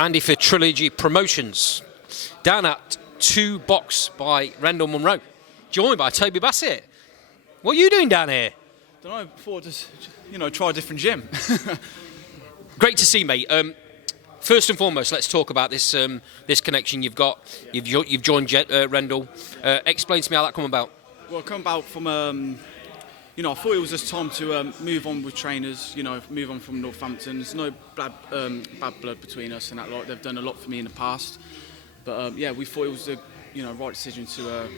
Andy for Trilogy Promotions, down at 2 Box by Rendell Munro, joined by Toby Bassett. What are you doing down here? Don't know, before just try a different gym. Great to see, mate. First and foremost, let's talk about this this connection you've got. You've joined Rendell. Explain to me how that come about. Well, it come about from, I thought it was just time to move on with trainers, move on from Northampton. There's no bad blood between us and that lot. They've done a lot for me in the past. But we thought it was the right decision to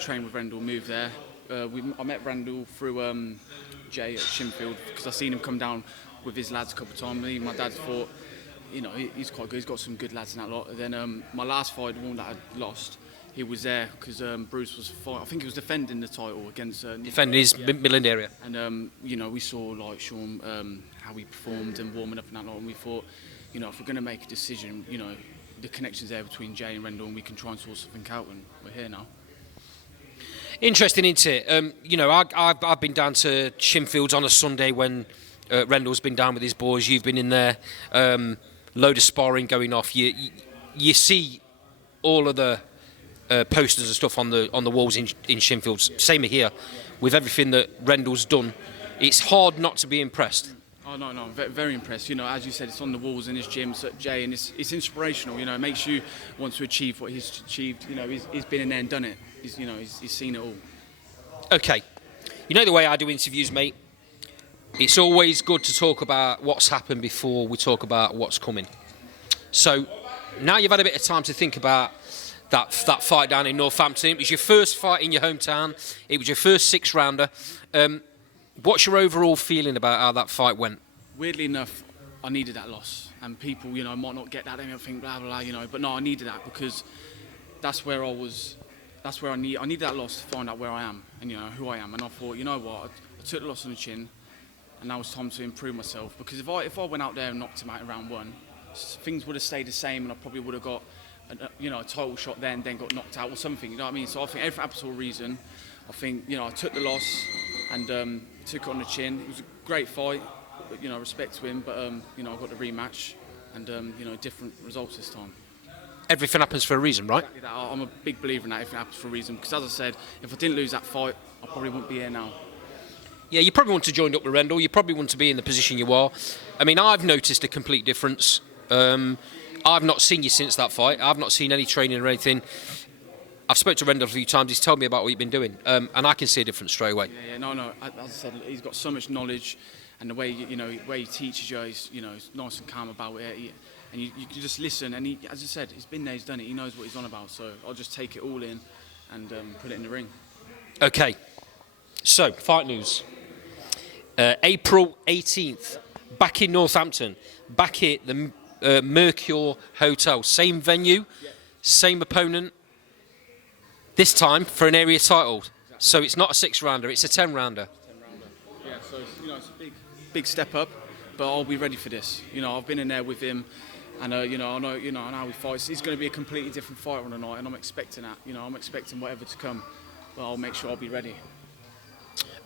train with Rendell, move there. I met Rendell through Jay at Shinfield because I seen him come down with his lads a couple of times. Me and my dad thought, he's quite good. He's got some good lads in that lot. And then my last fight, the one that I lost, he was there because Bruce was I think he was defending the title against defending his Midland area. And we saw like Sean how he performed and warming up and that lot, and we thought, if we're going to make a decision, the connection's there between Jay and Rendell, and we can try and sort something out, and we're here now. Interesting, isn't it? I've been down to Shinfields on a Sunday when Rendell's been down with his boys. You've been in there, load of sparring going off. You see all of the posters and stuff on the walls in Shinfields. Same here, with everything that Rendell's done. It's hard not to be impressed. Oh no, I'm very impressed. As you said, it's on the walls in his gym, at Jay, and it's inspirational. It makes you want to achieve what he's achieved. He's been in there and done it. He's seen it all. Okay, the way I do interviews, mate. It's always good to talk about what's happened before we talk about what's coming. So now you've had a bit of time to think about that fight down in Northampton. It was your first fight in your hometown. It was your first 6-rounder. What's your overall feeling about how that fight went? Weirdly enough, I needed that loss, and people, might not get that. They might think blah blah blah, but no, I needed that because that's where I was. That's where I needed that loss to find out where I am and who I am. And I thought, what, I took the loss on the chin, and now it's time to improve myself. Because if I went out there and knocked him out in round 1, things would have stayed the same, and I probably would have got a title shot then got knocked out or something. You know what I mean? So I think everything happens for a reason. I think I took the loss and took it on the chin. It was a great fight, but respect to him. But I got the rematch, and different results this time. Everything happens for a reason, right? Exactly that. I'm a big believer in that. Everything happens for a reason. Because as I said, if I didn't lose that fight, I probably wouldn't be here now. Yeah, you probably wouldn't have joined up with Rendell. You probably wouldn't be in the position you are. I mean, I've noticed a complete difference. I've not seen you since that fight. I've not seen any training or anything. I've spoke to Rendell a few times. He's told me about what you've been doing, and I can see a difference straight away. No. As I said, he's got so much knowledge, and the way he teaches you, he's nice and calm about it. And you can just listen, and he, as I said, he's been there, he's done it, he knows what he's on about. So I'll just take it all in and put it in the ring. Okay, so fight news. April 18th, back in Northampton, back at the Mercure Hotel, same venue, same opponent. This time for an area title. Exactly. So it's not a 6-rounder, it's a 10-rounder. Yeah, so it's a big step up, but I'll be ready for this. I've been in there with him. And I know how he fights. It's going to be a completely different fight on the night, and I'm expecting that. I'm expecting whatever to come, but I'll make sure I'll be ready.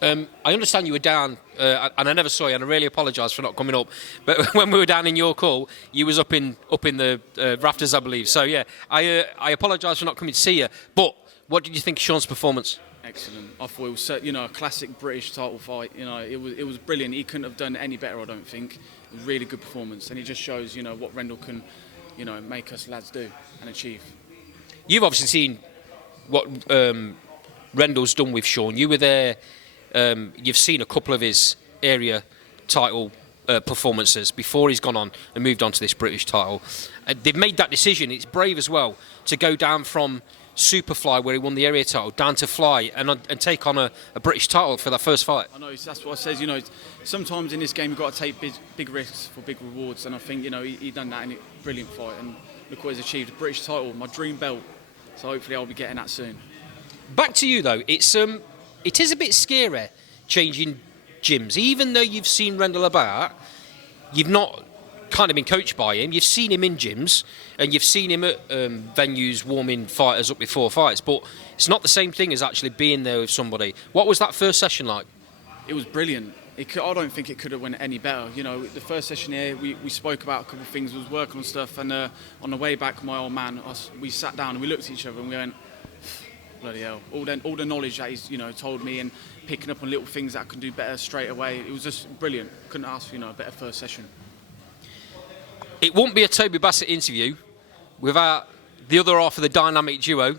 I understand you were down, and I never saw you, and I really apologise for not coming up. But when we were down in your call, you was up in the rafters, I believe. So yeah, I apologise for not coming to see you. But what did you think of Sean's performance? Excellent. I thought it was a classic British title fight. It was brilliant. He couldn't have done any better, I don't think. It was a really good performance, and it just shows what Rendell can make us lads do and achieve. You've obviously seen what Rendell's done with Sean. You were there. You've seen a couple of his area title performances before he's gone on and moved on to this British title. They've made that decision. It's brave as well to go down from Superfly, where he won the area title, down to Fly and take on a British title for that first fight. I know, that's what I says. Sometimes in this game you've got to take big risks for big rewards, and I think he done that in a brilliant fight, and look what he's achieved. A British title, my dream belt. So hopefully I'll be getting that soon. Back to you though. It is a bit scary changing gyms, even though you've seen Rendell about. You've not kind of been coached by him. You've seen him in gyms and you've seen him at venues warming fighters up before fights, but it's not the same thing as actually being there with somebody. What was that first session like? It was brilliant. I don't think it could have went any better. You know, the first session here, we spoke about a couple of things, we was working on stuff, and on the way back, my old man, we sat down and we looked at each other and we went, bloody hell, all the knowledge that he's, you know, told me, and picking up on little things that I can do better straight away, it was just brilliant. Couldn't ask for, you know, a better first session. It won't be a Toby Bassett interview without the other half of the dynamic duo.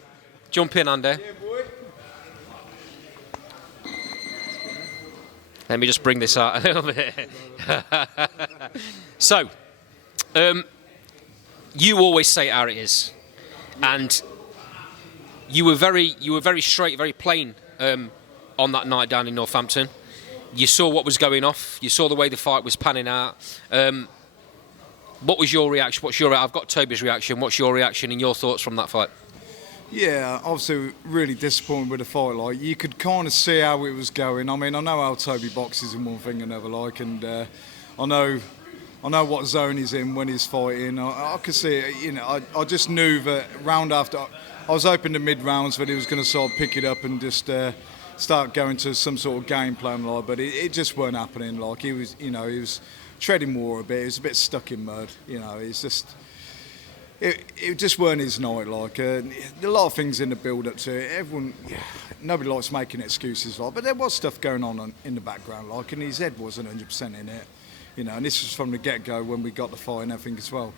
Jump in, Andy. Yeah, boy. Let me just bring this out a little bit. So, you always say it how it is, and you were very straight, very plain on that night down in Northampton. You saw what was going off. You saw the way the fight was panning out. What was your reaction? I've got Toby's reaction. What's your reaction and your thoughts from that fight? Yeah, obviously really disappointed with the fight. Like, you could kind of see how it was going. I mean, I know how Toby boxes and one thing and another, like, and I know what zone he's in when he's fighting. I could see it. You know, I just knew that round after, I was hoping the mid rounds that he was going to sort of pick it up and just start going to some sort of game plan, like, but it just weren't happening. Like, he was treading water a bit. He was a bit stuck in mud. You know, it's just. It just weren't his night. Like, a lot of things in the build-up to it. Nobody likes making excuses, like, but there was stuff going on in the background, like, and his head wasn't 100% in it, you know. And this was from the get-go when we got the fight and everything as well.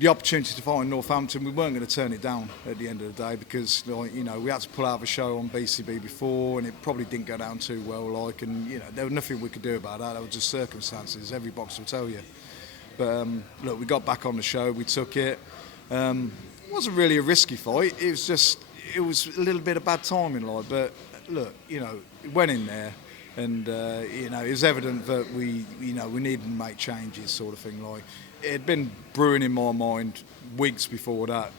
The opportunity to fight in Northampton, we weren't going to turn it down at the end of the day because, like, you know, we had to pull out of a show on BCB before, and it probably didn't go down too well. Like, and you know, there was nothing we could do about that. That was just circumstances. Every boxer will tell you. But look, we got back on the show, we took it. It wasn't really a risky fight. It was a little bit of bad timing, like. But look, you know, it went in there, and you know, it was evident that we needed to make changes, sort of thing. Like, it had been brewing in my mind weeks before that,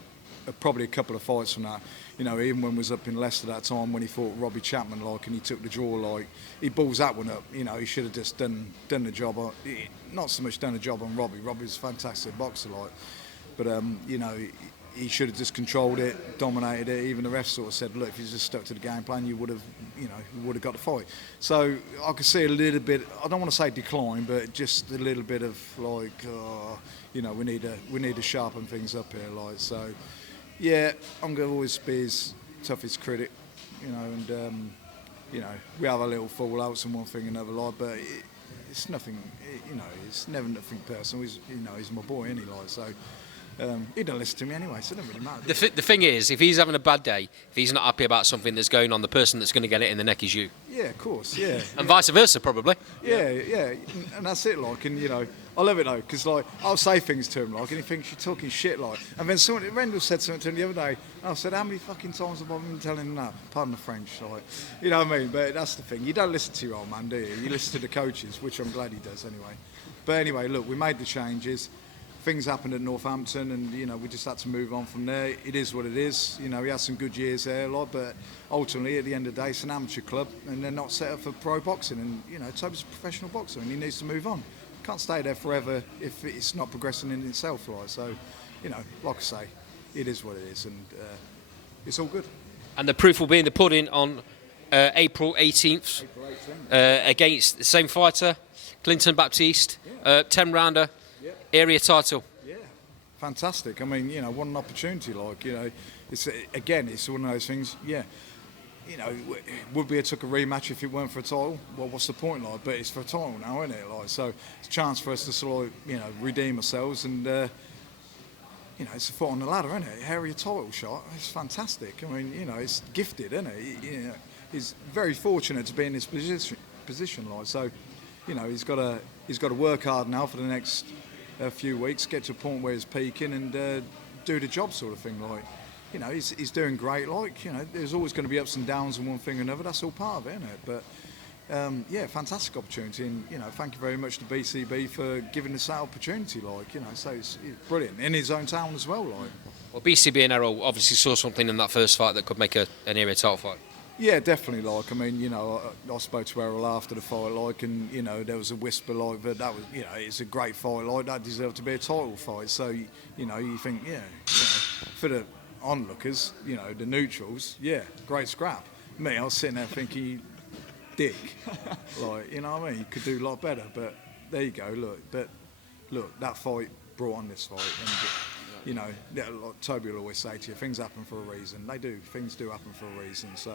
probably a couple of fights from that. You know, even when we was up in Leicester that time when he fought Robbie Chapman, like, and he took the draw, like, he balls that one up. You know, he should have just done the job. Not so much done the job on Robbie. Robbie was a fantastic boxer, like, but you know, he should have just controlled it, dominated it. Even the ref sort of said, look, if you just stuck to the game plan, you would have got the fight. So I could see a little bit. I don't want to say decline, but just a little bit of like, you know, we need to sharpen things up here, like. So yeah, I'm going to always be his toughest critic, you know, and you know, we have a little fallouts and one thing and another, like, but it's nothing, you know, it's never nothing personal. He's my boy, isn't he, like, so. He don't listen to me anyway, so it doesn't really matter. The thing is, if he's having a bad day, if he's not happy about something that's going on, the person that's going to get it in the neck is you. Yeah, of course, yeah. And vice versa, probably. Yeah, and that's it, like, and you know, I love it though, because like, I'll say things to him, like, and he thinks you're talking shit, like, and then Rendell said something to him the other day, and I said, how many fucking times have I been telling him that? Pardon the French, like, you know what I mean? But that's the thing, you don't listen to your old man, do you? You listen to the coaches, which I'm glad he does anyway. But anyway, look, we made the changes. Things happened at Northampton, and you know, we just had to move on from there. It is what it is. You know, he had some good years there, like, but ultimately, at the end of the day, it's an amateur club, and they're not set up for pro boxing. And you know, Toby's a professional boxer, and he needs to move on. Can't stay there forever if it's not progressing in itself, right? So, you know, like I say, it is what it is, and it's all good. And the proof will be in the pudding on April 18th, against the same fighter, Clinton Baptiste, 10-rounder. Area title. Yeah, fantastic. I mean, you know, what an opportunity. Like, you know, it's one of those things. Yeah, you know, would we have took a rematch if it weren't for a title? Well, what's the point, like? But it's for a title now, isn't it? Like, so it's a chance for us to sort of, you know, redeem ourselves, and you know, it's a foot on the ladder, isn't it? Area title shot. It's fantastic. I mean, you know, it's gifted, isn't it? You know, he's very fortunate to be in this position, like. So, you know, he's got to work hard now for the next a few weeks, get to a point where he's peaking and do the job, sort of thing. Like, you know, he's doing great. Like, you know, there's always going to be ups and downs and one thing or another. That's all part of it, isn't it? But yeah, fantastic opportunity, and you know, thank you very much to BCB for giving us that opportunity. Like, you know, so it's brilliant in his own town as well. Like, well, BCB and Errol obviously saw something in that first fight that could make an area title fight. Yeah, definitely. Like, I mean, you know, I spoke to Errol after the fight, like, and you know, there was a whisper like that was, you know, it's a great fight, like, that deserved to be a title fight. So, you know, you think, yeah, you know, for the onlookers, you know, the neutrals, yeah, great scrap. Me, I was sitting there thinking, dick. Like, you know what I mean? You could do a lot better, but there you go. Look, that fight brought on this fight, and you know, like Toby will always say to you, things happen for a reason. They do. Things do happen for a reason. So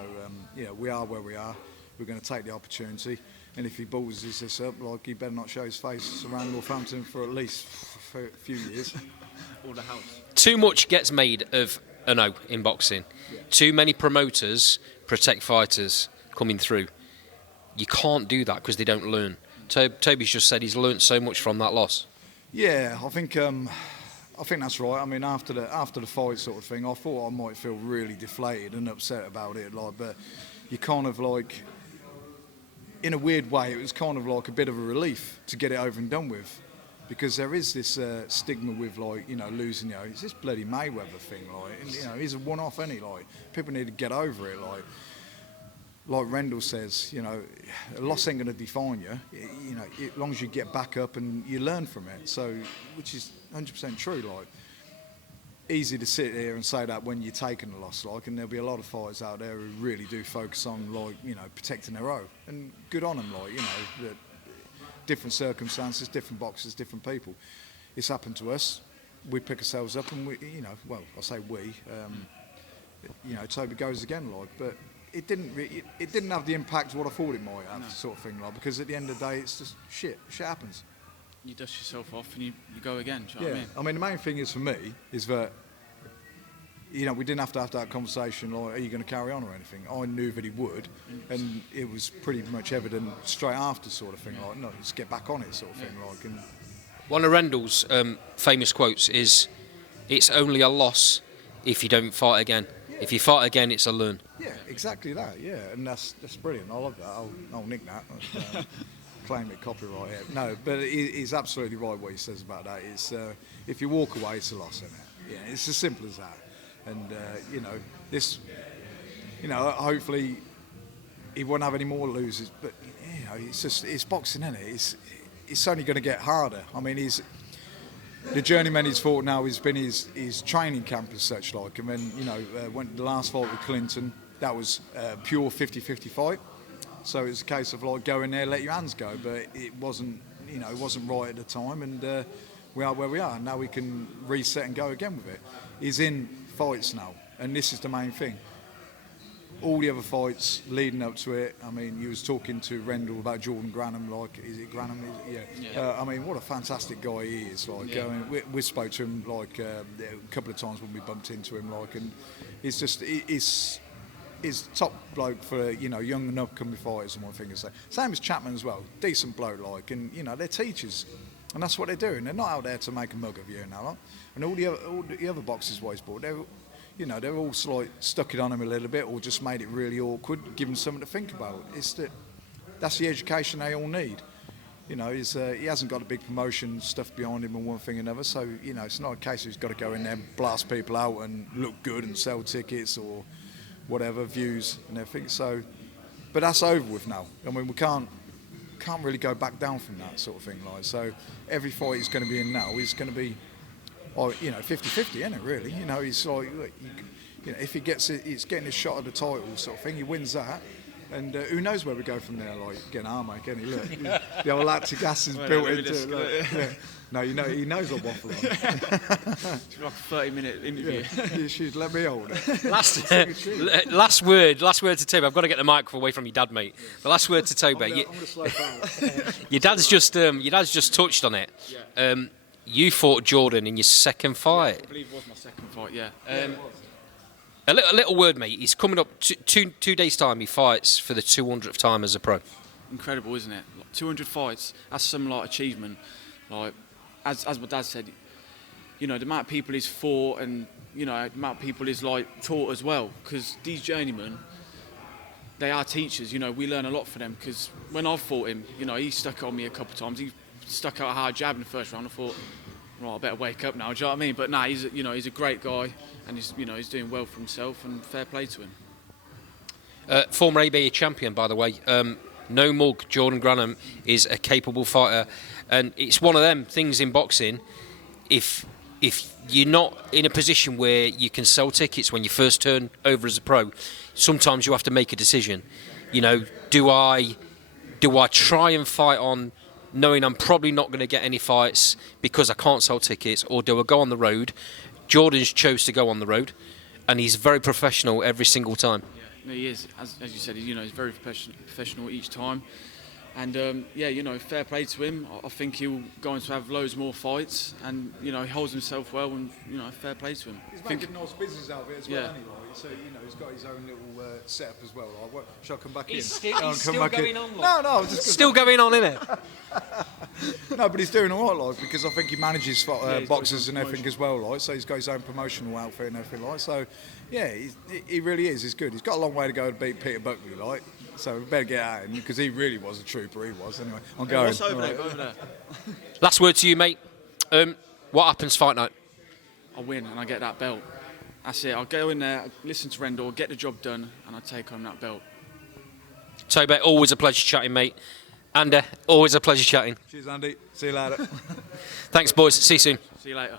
yeah, we are where we are. We're going to take the opportunity, and if he balls this up, like, he better not show his face around Northampton for at least a few years. Or the house. Too much gets made of an O in boxing. Yeah. Too many promoters protect fighters coming through. You can't do that because they don't learn. Toby's just said he's learnt so much from that loss. Yeah, I think that's right. I mean, after the fight sort of thing, I thought I might feel really deflated and upset about it, like, but you kind of like, in a weird way, it was kind of like a bit of a relief to get it over and done with, because there is this stigma with, like, you know, losing. You know, it's this bloody Mayweather thing, like, and, you know, he's a one-off, any, like, people need to get over it, like Rendell says, you know, a loss ain't going to define you. You know, as long as you get back up and you learn from it. So, which is 100% true. Like, easy to sit here and say that when you're taking a loss, like, and there'll be a lot of fighters out there who really do focus on, like, you know, protecting their own, and good on them, like, you know, that different circumstances, different boxers, different people. It's happened to us. We pick ourselves up, and we, you know, well, I say we, you know, Toby goes again, like, but. It didn't have the impact what I thought it might have, sort of thing, like, because at the end of the day, it's just shit happens. You dust yourself off and you go again. Do you know what I mean? I mean, the main thing is for me is that, you know, we didn't have to have that conversation like, are you going to carry on or anything? I knew that he would, and it was pretty much evident straight after, sort of thing, like, no, just get back on it, sort of thing, like. And one of Rendell's famous quotes is, "It's only a loss if you don't fight again. If you fight again, it's a learn." Yeah, exactly that. Yeah, and that's brilliant. I love that. I'll nick that. Claim it copyright. Yeah. No, but he's absolutely right what he says about that. It's if you walk away, it's a loss, isn't it? Yeah, it's as simple as that. And you know, this, you know, hopefully he won't have any more losers. But you know, it's boxing, isn't it? It's only going to get harder. I mean, the journeyman he's fought now has been his training camp as such, like, and then, you know, went the last fight with Clinton, that was a pure 50-50 fight, so it's a case of, like, go in there, let your hands go, but it wasn't, you know, it wasn't right at the time, and we are where we are. Now we can reset and go again with it. He's in fights now, and this is the main thing. All the other fights leading up to it, I mean, you was talking to Rendell about Jordan Granham, like, is it Granham? Yeah. I mean, what a fantastic guy he is, like, we spoke to him, like, a couple of times when we bumped into him, like, and he's just, he's top bloke for, you know, young and upcoming fighters, and one thing to say. Same as Chapman as well, decent bloke, like, and, you know, they're teachers, and that's what they're doing. They're not out there to make a mug of you and that, like. And all the other boxers what he's bought, you know, they're all like stuck it on him a little bit, or just made it really awkward, give him something to think about. That's the education they all need. You know, he hasn't got a big promotion stuff behind him and one thing or another, so, you know, it's not a case of he's got to go in there and blast people out and look good and sell tickets or whatever, views and everything. So, but that's over with now. I mean, we can't really go back down from that sort of thing, like. So every fight he's going to be in now is going to be, you know, 50-50, isn't it, really? You know, he's like, you know, if he gets it, he's getting his shot at the title sort of thing, he wins that, and who knows where we go from there, like, getting arm ache, isn't he? Look, the old lactic acid is built into it. Look, yeah. No, you know, he knows what waffle on. It's like a 30-minute interview. Yeah, you should let me hold it. Last word to Toby. I've got to get the mic away from your dad, mate. The last word to Toby. I'm gonna slow down. Your dad's just touched on it. Yeah. You fought Jordan in your second fight. I believe it was my second fight, yeah. A little word, mate. He's coming up two days' time. He fights for the 200th time as a pro. Incredible, isn't it? Like, 200 fights. That's some, like, achievement. Like, as my dad said, you know, the amount of people he's fought, and, you know, the amount of people he's, like, taught as well. Because these journeymen, they are teachers. You know, we learn a lot from them. Because when I've fought him, you know, he stuck it on me a couple of times. He stuck out a hard jab in the first round. I thought, right, I better wake up now. Do you know what I mean? But nah, he's a great guy, and he's doing well for himself, and fair play to him. Former ABA champion, by the way. No mug. Jordan Granham is a capable fighter, and it's one of them things in boxing. If you're not in a position where you can sell tickets when you first turn over as a pro, sometimes you have to make a decision. You know, do I try and fight on knowing I'm probably not going to get any fights because I can't sell tickets, or do I go on the road? Jordan's chose to go on the road, and he's very professional every single time. Yeah, no, he is. As you said, you know, he's very professional each time. And yeah, you know, fair play to him. I think he'll go on to have loads more fights, and you know, he holds himself well, and you know, fair play to him. He's making nice business out of it as well, Yeah. anyway. So you know, he's got his own little setup as well. Like, shall I come back He's in? still- I'll he's come still back in. going on, like. No, I was just Still going on, innit? no, but he's doing all right, like, because I think he manages he's got boxers his own and everything as well, like. So he's got his own promotional outfit and everything, like. So yeah, he really is. He's good. He's got a long way to go to beat Peter Buckley, like. So we better get at him because he really was a trooper. He was. Anyway, I'm going. What's over All there? right. Go over there. Last word to you, mate. What happens fight night? I win and I get that belt. That's it. I'll go in there, listen to Rendell, get the job done, and I take home that belt. Toby, always a pleasure chatting, mate. And always a pleasure chatting. Cheers, Andy. See you later. Thanks, boys. See you soon. See you later.